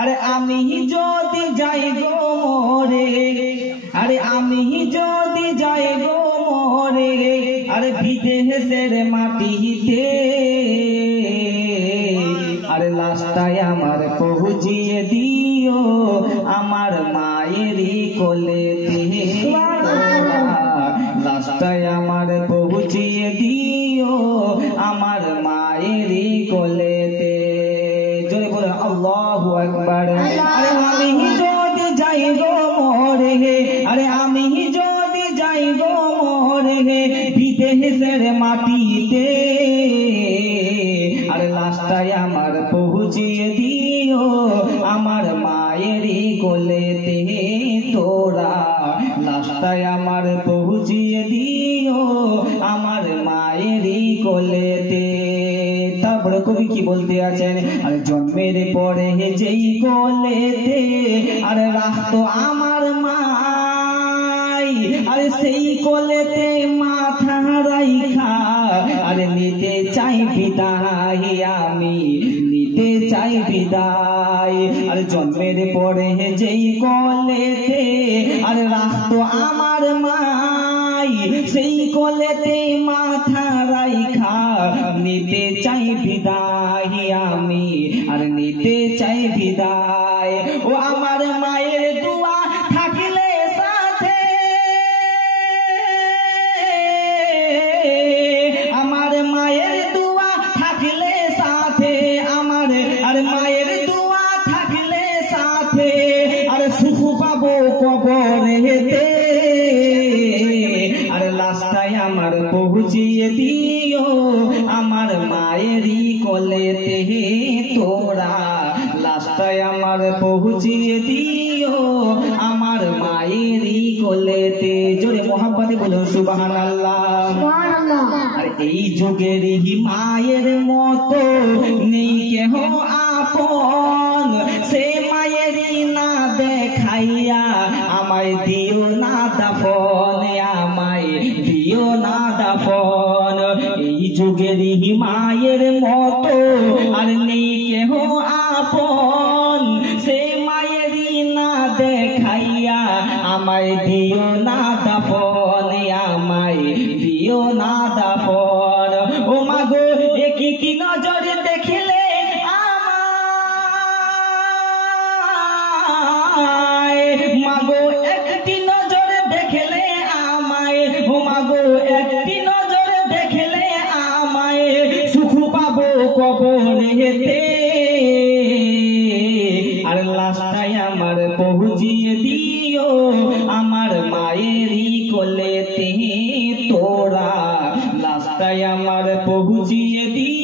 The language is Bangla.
আরে আমি যদি যাই গো মরে, আরে আমি যদি যাই গো মরে, আরে বিদেশের মাটিতে, আরে লাশটাই আমার পৌঁছিয়ে দিও আমার মায়েরই কোলেতে, লাশটাই আমার পৌঁছিয়ে দিও আমার মায়েরই কোলেতে। জোরে বলে আল্লাহু আকবার। আরে আমি যদি যাই গো মরে, আরে আমি যদি যাই গো মরে বিদেশের মাটিতে, আরে লাশটাই আমার পৌঁছিয়ে দিও আমার মায়েরই কোলেতে, তোরা লাশটাই আমার পৌঁছিয়ে দিও আমার মায়েরই কোলেতে। তারপরে কবি কি বলতে আছেন, আরে জন্মের পরে যেই কোলেতে আরে রাখতো আমার মাই, আরে সেই কোলেতে মাথা রাইখা আরে নিতে চাই বিদায়, আমি নিতে চাই বিদায়। আরে জন্মের পরে যেই কোলেতে আরে রাখতো আমার মাই, সেই কোলেতে মাথা রাইখা নিতে চাই বিদায়, আমি আর নিতে চাই বিদায়। ও আমার মায়ের দোয়া থাকলে সাথে, আমার মায়ের দোয়া থাকলে সাথে, আমার আর মায়ের দোয়া থাকলে সাথে, আর সুখ পাবো কবরেতে, আর লাশটাই আমার পৌঁছিয়ে দিও আমার মায়েরই কোলেতে, তোরা লাশটাই আমার পৌঁছিয়ে দিও আমার মায়েরই কোলেতে। জোরে মোহাম্মদে বলুন সুবহানাল্লাহ। আর এই যুগেরই মায়ের মতো নেই কেহ আপন, সে মায়েরই না দেখাইয়া আমায় দিও না দাফন, আমায় দিও না দাফন। এই যুগেরই মায়ের মতো আর নেই কেহ আপন, সে মায়েরই না দেখাইয়া আমায় দিও না দাফন, আমায় দিও না দাফন। ও মাগো একই কি নজর দেখিলে আমায়, মাগো একটি নজর দেখলে আমায়, ও মাগো একটি নজর দেখলে আমায়, সুখ পাবো কবরেতে, আর লাশটাই আমার পৌঁছিয়ে দিও আমার মায়েরই কোলেতে, তোরা লাশটাই আমার পৌঁছিয়ে দিও